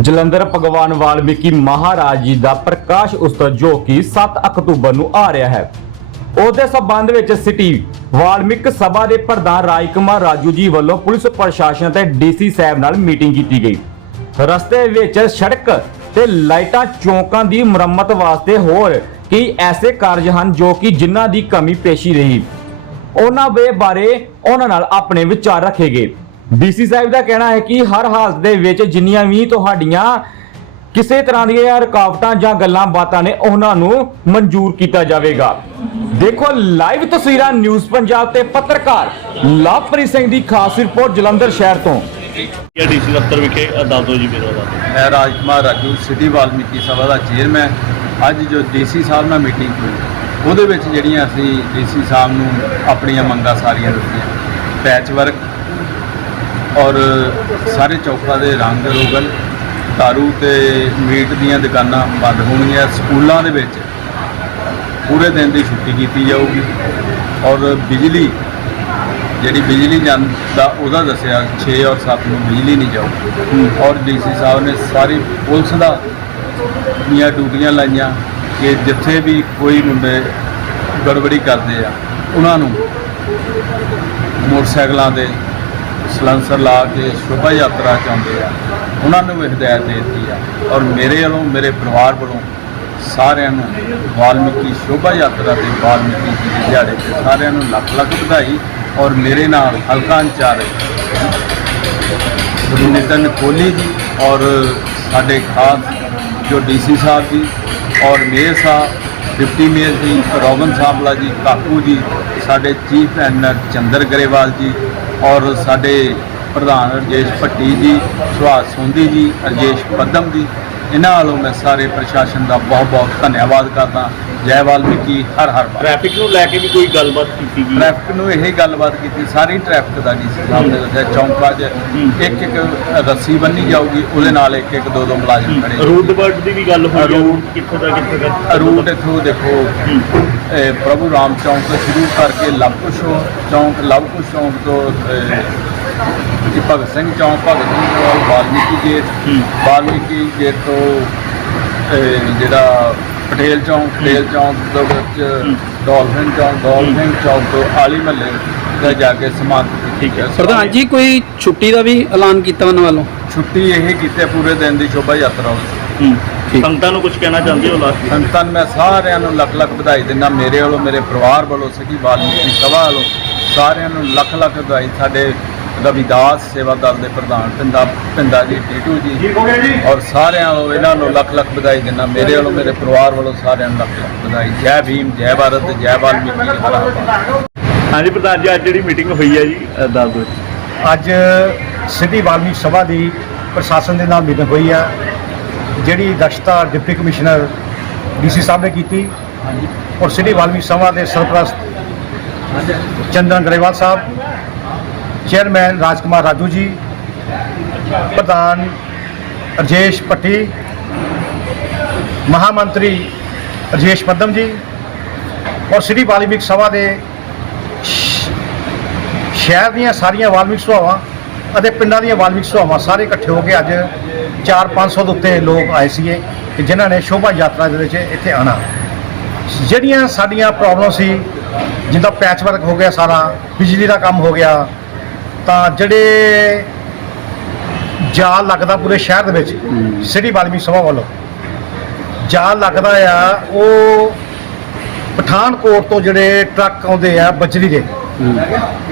ਜਲੰਧਰ ਭਗਵਾਨ ਵਾਲਮੀਕੀ ਮਹਾਰਾਜ ਜੀ ਦਾ ਪ੍ਰਕਾਸ਼ ਉਤਸਵ ਜੋ ਕਿ 7 ਅਕਤੂਬਰ ਨੂੰ ਆ ਰਿਹਾ ਹੈ। ਉਹਦੇ ਸਬੰਧ ਵਿੱਚ ਸਿਟੀ ਵਾਲਮੀਕ ਸਭਾ ਦੇ ਪ੍ਰਧਾਨ ਰਾਜ ਕੁਮਾਰ ਰਾਜੂ ਜੀ ਵੱਲੋਂ ਪੁਲਿਸ ਪ੍ਰਸ਼ਾਸਨ ਤੇ ਡੀਸੀ ਸਾਹਿਬ ਨਾਲ ਮੀਟਿੰਗ ਕੀਤੀ ਗਈ। ਰਸਤੇ ਵਿੱਚ ਸੜਕ ਤੇ ਲਾਈਟਾਂ ਚੌਕਾਂ ਦੀ ਮੁਰੰਮਤ ਵਾਸਤੇ ਹੋਰ ਕਈ ਐਸੇ ਕਾਰਜ ਹਨ ਜੋ ਕਿ ਜਿਨ੍ਹਾਂ ਦੀ ਕਮੀ ਪੇਸ਼ੀ ਰਹੀ। ਉਹਨਾਂ ਦੇ ਬਾਰੇ ਉਹਨਾਂ ਨਾਲ ਆਪਣੇ ਵਿਚਾਰ ਰੱਖੇ ਗਏ। ਡੀਸੀ ਸਾਹਿਬ ਦਾ ਕਹਿਣਾ ਹੈ ਕਿ ਹਰ ਹਾਲਤ ਦੇ ਵਿੱਚ ਜਿੰਨੀਆਂ ਵੀ ਤੁਹਾਡੀਆਂ ਕਿਸੇ ਤਰ੍ਹਾਂ ਦੀਆਂ ਰੁਕਾਵਟਾਂ ਜਾਂ ਗੱਲਾਂ ਬਾਤਾਂ ਨੇ ਉਹਨਾਂ ਨੂੰ ਮਨਜ਼ੂਰ ਕੀਤਾ ਜਾਵੇਗਾ। ਦੇਖੋ ਲਾਈਵ ਤਸਵੀਰਾਂ ਨਿਊਜ਼ ਪੰਜਾਬ ਤੇ ਪੱਤਰਕਾਰ ਲਵਪ੍ਰੀਤ ਸਿੰਘ ਦੀ ਖਾਸ ਰਿਪੋਰਟ ਜਲੰਧਰ ਸ਼ਹਿਰ ਤੋਂ। ਡੀਸੀ ਦਫ਼ਤਰ ਵਿਖੇ ਅਦਾਲਤੋ ਜੀ ਮੇਰਾ ਮੈਂ ਰਾਜਕੁਮਾਰ ਰਾਜੂ ਸਿਟੀ ਵਾਲਮੀਕੀ ਸਭਾ ਦਾ ਚੇਅਰਮੈਨ। ਅੱਜ ਜੋ ਡੀਸੀ ਸਾਹਿਬ ਨਾਲ ਮੀਟਿੰਗ ਹੋਈ ਉਹਦੇ ਵਿੱਚ ਜਿਹੜੀਆਂ ਅਸੀਂ ਡੀਸੀ ਸਾਹਿਬ ਨੂੰ ਆਪਣੀਆਂ ਮੰਗਾਂ ਸਾਰੀਆਂ ਦਿੱਤੀਆਂ। ਪੈਚ ਵਰਕ ਔਰ ਸਾਰੇ ਚੌਕਾਂ ਦੇ ਰੰਗ ਰੋਗਨ, ਦਾਰੂ ਤੇ ਮੀਟ ਦੀਆਂ ਦੁਕਾਨਾਂ ਬੰਦ ਹੋਣਗੀਆਂ। ਸਕੂਲਾਂ ਦੇ ਵਿੱਚ ਪੂਰੇ ਦਿਨ ਦੀ ਛੁੱਟੀ ਕੀਤੀ ਜਾਊਗੀ। ਔਰ ਬਿਜਲੀ, ਜਿਹੜੀ ਬਿਜਲੀ ਜਾਂਦਾ ਉਹਦਾ ਦੱਸਿਆ 6 ਔਰ 7 ਨੂੰ ਬਿਜਲੀ ਨਹੀਂ ਜਾਊਗੀ। ਔਰ ਡੀਸੀ ਸਾਹਿਬ ਨੇ ਸਾਰੀ ਪੁਲਿਸ ਦਾ ਦੀਆਂ ਡਿਊਟੀਆਂ ਲਾਈਆਂ ਕਿ ਜਿੱਥੇ ਵੀ ਕੋਈ ਮੁੰਡੇ ਗੜਬੜੀ ਕਰਦੇ ਆ, ਉਹਨਾਂ ਨੂੰ ਮੋਟਰਸਾਈਕਲਾਂ ਦੇ ਸਲੰਸਰ ਲਾ ਕੇ ਸ਼ੋਭਾ ਯਾਤਰਾ ਚਾਹੁੰਦੇ ਆ। ਉਹਨਾਂ ਨੂੰ ਵੀ ਹਦਾਇਤ ਦੇ ਦਿੱਤੀ ਆ। ਔਰ ਮੇਰੇ ਵੱਲੋਂ, ਮੇਰੇ ਪਰਿਵਾਰ ਵੱਲੋਂ ਸਾਰਿਆਂ ਨੂੰ ਵਾਲਮੀਕੀ ਸ਼ੋਭਾ ਯਾਤਰਾ ਤੇ ਵਾਲਮੀਕੀ ਜੀ ਦੇ ਦਿਹਾੜੇ ਤੇ ਸਾਰਿਆਂ ਨੂੰ ਲੱਖ ਲੱਖ ਵਧਾਈ ਔਰ ਮੇਰੇ ਨਾਲ ਹਲਕਾ ਇੰਚਾਰਜ ਗੁਰੂ ਨਿਤਨ ਕੋਹਲੀ ਜੀ ਔਰ ਸਾਡੇ ਖਾਸ ਜੋ ਡੀਸੀ ਸਾਹਿਬ ਜੀ ਔਰ ਮੇਅਰ ਸਾਹਿਬ, ਡਿਪਟੀ ਮੇਅਰ ਜੀ, ਰੋਗਨ ਸਾਹਬਲਾ ਜੀ, ਕਾਕੂ ਜੀ, ਸਾਡੇ ਚੀਫ ਐਨਰ ਚੰਦਰ ਗਰੇਵਾਲ ਜੀ ਔਰ ਸਾਡੇ ਪ੍ਰਧਾਨ ਰਜੇਸ਼ ਭੱਟੀ ਜੀ ਸੁਹਾਸ ਸੋਂਦੀ ਜੀ, ਰਜੇਸ਼ ਪੱਦਮ ਜੀ, ਇਹਨਾਂ ਵੱਲੋਂ ਮੈਂ ਸਾਰੇ ਪ੍ਰਸ਼ਾਸਨ ਦਾ ਬਹੁਤ ਬਹੁਤ ਧੰਨਵਾਦ ਕਰਦਾ। ਜੈ ਵਾਲਮੀਕੀ ਹਰ ਹਰ ਭਾਰਤ ਟ੍ਰੈਫਿਕ ਨੂੰ ਲੈ ਕੇ ਵੀ ਕੋਈ ਗੱਲਬਾਤ ਕੀਤੀ ਗਈ? ਟ੍ਰੈਫਿਕ ਨੂੰ ਇਹ ਗੱਲਬਾਤ ਕੀਤੀ ਸਾਰੀ ਟ੍ਰੈਫਿਕ ਦਾ ਜੀ ਸਾਹਿਬ ਨੇ ਦੱਸਿਆ ਚੌਂਕਾਂ 'ਚ ਇੱਕ ਇੱਕ ਰੱਸੀ ਬੰਨੀ ਜਾਊਗੀ ਉਹਦੇ ਨਾਲ ਇੱਕ ਇੱਕ ਦੋ ਦੋ ਮੁਲਾਜ਼ਮ ਖੜੇ ਰੂਟ ਵਰਡ ਦੀ ਵੀ ਗੱਲ ਹੋਈ ਹੈ ਰੂਟ ਕਿੱਥੋਂ ਦਾ ਕਿੱਥੇ ਦਾ? ਰੂਟ ਇੱਥੋਂ ਦੇਖੋ ਇਹ ਪ੍ਰਭੂ ਰਾਮ ਚੌਂਕ ਤੋਂ ਸ਼ੁਰੂ ਕਰਕੇ ਲਵਕੁਸ਼ ਚੌਂਕ ਲਵਕੁਸ਼ ਚੌਂਕ ਤੋਂ ਇਹ ਭਗਤ ਸਿੰਘ ਚੌਂਕ ਭਗਤ ਸਿੰਘ ਚੌਂਕ ਵਾਲਮੀਕੀ ਗੇਟ। ਹੂੰ। ਵਾਲਮੀਕੀ ਗੇਟ ਤੋਂ ਇਹ ਜਿਹੜਾ ਪਟੇਲ ਚੌਂਕ ਪਟੇਲ ਚੌਂਕ ਦੇ ਵਿੱਚ ਡਾਲਫਿਨ ਚੌਂਕ ਡਾਲਫਿਨ ਚੌਂਕ ਤੋਂ ਆਲੀ ਮਹੱਲੇ ਦਾ ਜਾ ਕੇ ਸਮਾਪਤ ਠੀਕ ਹੈ। ਪ੍ਰਧਾਨ ਜੀ ਕੋਈ ਛੁੱਟੀ ਦਾ ਵੀ ਐਲਾਨ ਕੀਤਾ ਉਹਨਾਂ ਵੱਲੋਂ ਛੁੱਟੀ ਇਹ ਕੀਤੇ ਪੂਰੇ ਦਿਨ ਦੀ ਸ਼ੋਭਾ ਯਾਤਰਾ ਵਿੱਚ ਹੂੰ। ਠੀਕ। ਸੰਗਤਾਂ ਨੂੰ ਕੁਝ ਕਹਿਣਾ ਚਾਹੁੰਦੇ ਹੋ ਲਾਸਟ ਸੰਤਾਂ ਨੂੰ ਮੈਂ ਸਾਰਿਆਂ ਨੂੰ ਲੱਖ ਲੱਖ ਵਧਾਈ ਦਿੰਦਾ ਮੇਰੇ ਵੱਲੋਂ ਮੇਰੇ ਪਰਿਵਾਰ ਵੱਲੋਂ ਸਕੀ ਵਾਲਮੀਕੀ ਸਭਾ ਵੱਲੋਂ ਸਾਰਿਆਂ ਨੂੰ ਲੱਖ ਲੱਖ ਵਧਾਈ ਸਾਡੇ ਰਵਿਦਾਸ ਸੇਵਾ ਦਲ ਦੇ ਪ੍ਰਧਾਨ ਪਿੰਦਾ ਪਿੰਦਾ ਜੀ ਟੀਟੂ ਜੀ। ਔਰ ਸਾਰਿਆਂ ਨੂੰ ਇਹਨਾਂ ਨੂੰ ਲੱਖ ਲੱਖ ਵਧਾਈ ਦਿੰਦਾ। ਮੇਰੇ ਵੱਲੋਂ ਮੇਰੇ ਪਰਿਵਾਰ ਵੱਲੋਂ ਸਾਰਿਆਂ ਨੂੰ ਲੱਖ ਲੱਖ ਵਧਾਈ। ਜੈ ਭੀਮ ਜੈ ਭਾਰਤ ਜੈ ਵਾਲਮੀਕੀ ਹਰ। ਹਾਂਜੀ ਪ੍ਰਧਾਨ ਜੀ ਅੱਜ ਜਿਹੜੀ ਮੀਟਿੰਗ ਹੋਈ ਹੈ ਜੀ ਅਦਾਲਤ ਵਿੱਚ ਅੱਜ ਸਿਟੀ ਵਾਲਮੀਕ ਸਭਾ ਦੀ ਪ੍ਰਸ਼ਾਸਨ ਦੇ ਨਾਲ ਮੀਟਿੰਗ ਹੋਈ ਆ। ਜਿਹੜੀ ਦਕਸ਼ਤਾ ਡਿਪਟੀ ਕਮਿਸ਼ਨਰ ਡੀਸੀ ਸਾਹਿਬ ਨੇ ਕੀਤੀ। ਔਰ ਸਿਟੀ ਵਾਲਮੀਕ ਸਭਾ ਦੇ ਸਰਪ੍ਰਸਤ ਚੰਦਨ ਗਰੇਵਾਲ ਸਾਹਿਬ। ਚੇਅਰਮੈਨ ਰਾਜਕੁਮਾਰ ਰਾਜੂ ਜੀ, ਪ੍ਰਧਾਨ ਰਜੇਸ਼ ਭੱਟੀ, ਮਹਾਮੰਤਰੀ ਰਜੇਸ਼ ਪਦਮ ਜੀ ਔਰ ਸਿਟੀ ਵਾਲਮੀਕ ਸਭਾ ਦੇ ਸ਼ਹਿਰ ਦੀਆਂ ਸਾਰੀਆਂ ਵਾਲਮੀਕ ਸਭਾਵਾਂ ਅਤੇ ਪਿੰਡਾਂ ਦੀਆਂ ਵਾਲਮੀਕ ਸਭਾਵਾਂ ਸਾਰੇ ਇਕੱਠੇ ਹੋ ਕੇ ਅੱਜ 4-500 ਦੇ ਉੱਤੇ ਲੋਕ ਆਏ ਸੀਗੇ ਕਿ ਜਿਨ੍ਹਾਂ ਨੇ ਸ਼ੋਭਾ ਯਾਤਰਾ ਦੇ ਵਿੱਚ ਇੱਥੇ ਆਣਾ ਜਿਹੜੀਆਂ ਸਾਡੀਆਂ ਪ੍ਰੋਬਲਮ ਸੀ, ਜਿੱਦਾਂ ਪੈਚ ਵਰਕ ਹੋ ਗਿਆ ਸਾਰਾ, ਬਿਜਲੀ ਦਾ ਕੰਮ ਹੋ ਗਿਆ ਤਾਂ ਜਿਹੜੇ ਜਾਲ ਲੱਗਦਾ ਪੂਰੇ ਸ਼ਹਿਰ ਦੇ ਵਿੱਚ ਸਿਟੀ ਵਾਲਮੀਕ ਸਭਾ ਵੱਲੋਂ। ਜਾਲ ਲੱਗਦਾ ਆ ਉਹ ਪਠਾਨਕੋਟ ਤੋਂ ਜਿਹੜੇ ਟਰੱਕ ਆਉਂਦੇ ਆ ਬਜਰੀ ਦੇ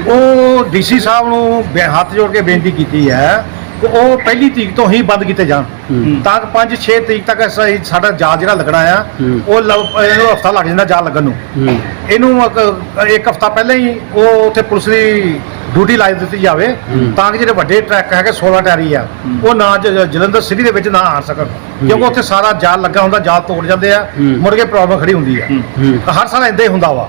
ਉਹ ਡੀਸੀ ਸਾਹਿਬ ਨੂੰ ਹੱਥ ਜੋੜ ਕੇ ਬੇਨਤੀ ਕੀਤੀ ਹੈ ਉਹ ਪਹਿਲੀ ਤਰੀਕ ਤੋਂ ਹੀ ਬੰਦ ਕੀਤੇ ਜਾਣ। ਤਾਂ 5-6 ਤਰੀਕ ਤੱਕ ਅਸੀਂ ਸਾਡਾ ਜਾਲ ਜਿਹੜਾ ਲੱਗਣਾ ਆ ਉਹ ਲਵ- ਇਹਨੂੰ ਹਫਤਾ ਲੱਗ ਜਾਂਦਾ ਜਾਲ ਲੱਗਣ ਨੂੰ। ਇਹਨੂੰ ਇੱਕ- ਇੱਕ ਹਫਤਾ ਪਹਿਲਾਂ ਹੀ ਉਹ ਉੱਥੇ ਪੁਲਿਸ ਦੀ ਡਿਊਟੀ ਲਾਈ ਦਿੱਤੀ ਜਾਵੇ ਤਾਂ ਕਿ ਜਿਹੜੇ ਵੱਡੇ ਟਰੱਕ ਹੈਗੇ 16 ਟਾਇਰੀ ਆ ਉਹ ਨਾ ਜ- ਜਲੰਧਰ ਸਿਟੀ ਦੇ ਵਿੱਚ ਨਾ ਆ ਸਕਣ। ਕਿਉਂਕਿ ਉੱਥੇ ਸਾਰਾ ਜਾਲ ਲੱਗਾ ਹੁੰਦਾ ਜਾਲ ਤੋੜ ਜਾਂਦੇ ਆ ਮੁੜ ਕੇ ਪ੍ਰੋਬਲਮ ਖੜੀ ਹੁੰਦੀ ਆ। ਹਰ ਸਾਲ ਇੰਦਾ ਹੀ ਹੁੰਦਾ ਵਾ।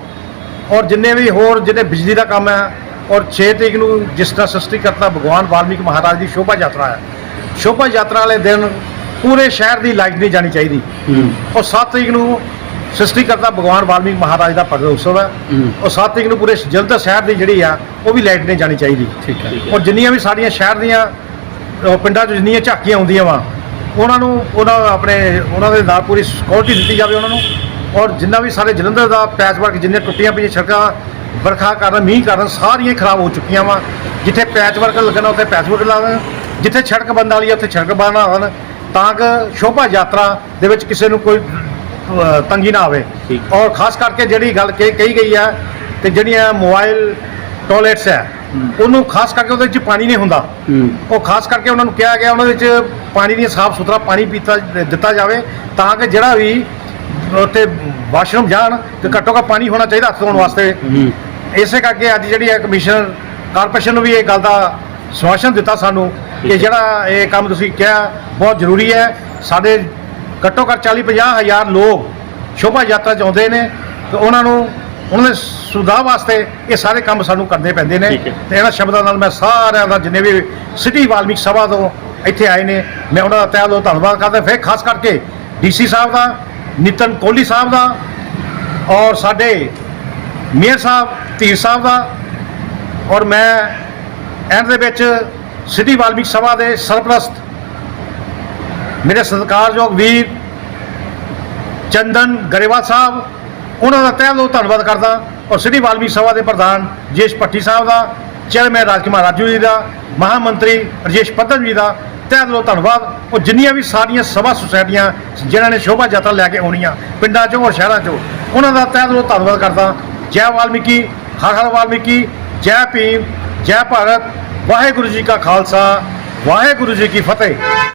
ਔਰ ਜਿੰਨੇ ਵੀ ਹੋਰ ਜਿਹੜੇ ਬਿਜਲੀ ਦਾ ਕੰਮ ਹੈ ਔਰ 6 ਤਰੀਕ ਨੂੰ ਜਿਸ ਤਰ੍ਹਾਂ ਸ੍ਰਿਸ਼ਟੀ ਕਰਤਾ ਭਗਵਾਨ ਵਾਲਮੀਕ ਮਹਾਰਾਜ ਦੀ ਸ਼ੋਭਾ ਯਾਤਰਾ ਹੈ। ਸ਼ੋਭਾ ਯਾਤਰਾ ਵਾਲੇ ਦਿਨ ਪੂਰੇ ਸ਼ਹਿਰ ਦੀ ਲਾਈਟ ਨਹੀਂ ਜਾਣੀ ਚਾਹੀਦੀ। ਔਰ 7 ਤਰੀਕ ਨੂੰ ਸ੍ਰਿਸ਼ਟੀ ਕਰਤਾ ਭਗਵਾਨ ਵਾਲਮੀਕ ਮਹਾਰਾਜ ਦਾ ਪ੍ਰਗਟ ਉਤਸਵ ਹੈ। ਔਰ 7 ਤਰੀਕ ਨੂੰ ਪੂਰੇ ਜਲੰਧਰ ਸ਼ਹਿਰ ਦੀ ਜਿਹੜੀ ਆ ਉਹ ਵੀ ਲਾਈਟ ਨਹੀਂ ਜਾਣੀ ਚਾਹੀਦੀ। ਠੀਕ ਹੈ। ਔਰ ਜਿੰਨੀਆਂ ਵੀ ਸਾਡੀਆਂ ਸ਼ਹਿਰ ਦੀਆਂ ਪਿੰਡਾਂ 'ਚ ਜਿੰਨੀਆਂ ਝਾਕੀਆਂ ਆਉਂਦੀਆਂ ਵਾ ਉਹਨਾਂ ਨੂੰ ਉਹਨਾਂ ਆਪਣੇ ਉਹਨਾਂ ਦੇ ਨਾਲ ਪੂਰੀ ਸਿਕਿਉਰਿਟੀ ਦਿੱਤੀ ਜਾਵੇ ਉਹਨਾਂ ਨੂੰ। ਔਰ ਜਿੰਨਾ ਵੀ ਸਾਰੇ ਜਲੰਧਰ ਦਾ ਪੈਚ ਵਰਕ ਜਿੰਨੇ ਟੁੱਟੀਆਂ ਪਈਆਂ ਸੜਕਾਂ ਵਰਖਾ ਕਾਰਨ ਮੀਂਹ ਕਾਰਨ ਸਾਰੀਆਂ ਖਰਾਬ ਹੋ ਚੁੱਕੀਆਂ ਵਾ। ਜਿੱਥੇ ਪੈਚ ਵਰਕ ਲੱਗਣਾ ਉੱਥੇ ਪੈਚ ਵਰਕ ਲਾ ਦੇਣ। ਜਿੱਥੇ ਸੜਕ ਬੰਦ ਵਾਲੀ ਉੱਥੇ ਸੜਕ ਬਣਾ ਦੇਣ। ਤਾਂ ਕਿ ਸ਼ੋਭਾ ਯਾਤਰਾ ਦੇ ਵਿੱਚ ਕਿਸੇ ਨੂੰ ਕੋਈ ਤੰਗੀ ਨਾ ਆਵੇ। ਔਰ ਖਾਸ ਕਰਕੇ ਜਿਹੜੀ ਗੱਲ ਕਹੀ ਕਹੀ ਗਈ ਹੈ ਕਿ ਜਿਹੜੀਆਂ ਮੋਬਾਈਲ ਟਾਇਲਟਸ ਹੈ। ਉਹਨੂੰ ਖਾਸ ਕਰਕੇ ਉਹਦੇ ਵਿੱਚ ਪਾਣੀ ਨਹੀਂ ਹੁੰਦਾ। ਉਹ ਖਾਸ ਕਰਕੇ ਉਹਨਾਂ ਨੂੰ ਕਿਹਾ ਗਿਆ ਉਹਨਾਂ ਵਿੱਚ ਪਾਣੀ ਦੀ ਸਾਫ਼ ਸੁਥਰਾ ਪਾਣੀ ਪੀਤਾ ਦਿੱਤਾ ਜਾਵੇ। ਤਾਂ ਕਿ ਜਿਹੜਾ ਵੀ ਉੱਥੇ ਵਾਸ਼ਰੂਮ ਜਾਣ ਤੇ ਘੱਟੋ ਘੱਟ ਪਾਣੀ ਹੋਣਾ ਚਾਹੀਦਾ ਹੱਥ ਧੋਣ ਵਾਸਤੇ। ਇਸੇ ਕਰਕੇ ਅੱਜ ਜਿਹੜੀ ਹੈ ਕਮਿਸ਼ਨ ਕਾਰਪੋਰੇਸ਼ਨ ਨੂੰ ਵੀ ਇਹ ਗੱਲ ਦਾ ਸਵਾਸ਼ਨ ਦਿੱਤਾ ਸਾਨੂੰ ਕਿ ਜਿਹੜਾ ਇਹ ਕੰਮ ਤੁਸੀਂ ਕਿਹਾ ਬਹੁਤ ਜ਼ਰੂਰੀ ਹੈ। ਸਾਡੇ ਘੱਟੋ ਘੱਟ 40 50 ਹਜ਼ਾਰ ਲੋਕ ਸ਼ੋਭਾ ਯਾਤਰਾ 'ਚ ਆਉਂਦੇ ਨੇ ਤੇ ਉਹਨਾਂ ਨੂੰ ਉਹਨਾਂ ਦੇ ਸੁਧਾਰ ਵਾਸਤੇ ਇਹ ਸਾਰੇ ਕੰਮ ਸਾਨੂੰ ਕਰਨੇ ਪੈਂਦੇ ਨੇ। ਤੇ ਇਹਨਾਂ ਸ਼ਬਦਾਂ ਨਾਲ ਮੈਂ ਸਾਰਿਆਂ ਦਾ ਜਿੰਨੇ ਵੀ ਸਿਟੀ ਵਾਲਮੀਕ ਸਭਾ ਤੋਂ ਇੱਥੇ ਆਏ ਨੇ ਮੈਂ ਉਹਨਾਂ ਦਾ ਤਹਿ ਦਿਲੋਂ ਧੰਨਵਾਦ ਕਰਦਾ। ਫਿਰ ਖਾਸ ਕਰਕੇ ਡੀਸੀ ਸਾਹਿਬ ਦਾ ਨਿਤਨ ਕੋਹਲੀ ਸਾਹਿਬ ਦਾ ਔਰ ਸਾਡੇ ਮੇਅਰ ਸਾਹਿਬ, ਧੀਰ ਸਾਹਿਬ ਦਾ। ਔਰ ਮੈਂ ਐਂਡ ਦੇ ਵਿੱਚ ਸਿਟੀ ਵਾਲਮੀਕ ਸਭਾ ਦੇ ਸਰਪ੍ਰਸਤ, ਮੇਰੇ ਸਤਿਕਾਰਯੋਗ ਵੀਰ ਚੰਦਨ ਗਰੇਵਾਲ ਸਾਹਿਬ, ਉਹਨਾਂ ਦਾ ਤਹਿ ਦਿਲੋਂ ਧੰਨਵਾਦ ਕਰਦਾ। ਔਰ ਸਿਟੀ ਵਾਲਮੀਕ ਸਭਾ ਦੇ ਪ੍ਰਧਾਨ ਜੇਸ਼ ਭੱਟੀ ਸਾਹਿਬ ਦਾ, ਚੇਅਰਮੈਨ ਰਾਜਕੁਮਾਰ ਰਾਜੂ ਜੀ ਦਾ, ਮਹਾਮੰਤਰੀ ਰਜੇਸ਼ ਪੱਧਨ ਜੀ ਦਾ ਤਹਿ ਦਿਲੋਂ ਧੰਨਵਾਦ। ਉਹ ਜਿੰਨੀਆਂ ਵੀ ਸਾਰੀਆਂ ਸਭਾ ਸੁਸਾਇਟੀਆਂ ਜਿਨ੍ਹਾਂ ਨੇ ਸ਼ੋਭਾ ਯਾਤਰਾ ਲੈ ਕੇ ਆਉਣੀਆਂ, ਪਿੰਡਾਂ 'ਚੋਂ ਔਰ ਸ਼ਹਿਰਾਂ 'ਚੋਂ, ਉਹਨਾਂ ਦਾ ਤਹਿ ਦਿਲੋਂ ਧੰਨਵਾਦ ਕਰਦਾ। ਜੈ ਵਾਲਮੀਕੀ, ਹਰ ਹਰ ਵਾਲਮੀਕੀ, ਜੈ ਭੀਮ, ਜੈ ਭਾਰਤ, ਵਾਹਿਗੁਰੂ ਜੀ ਕਾ ਖਾਲਸਾ, ਵਾਹਿਗੁਰੂ ਜੀ ਕੀ ਫਤਿਹ।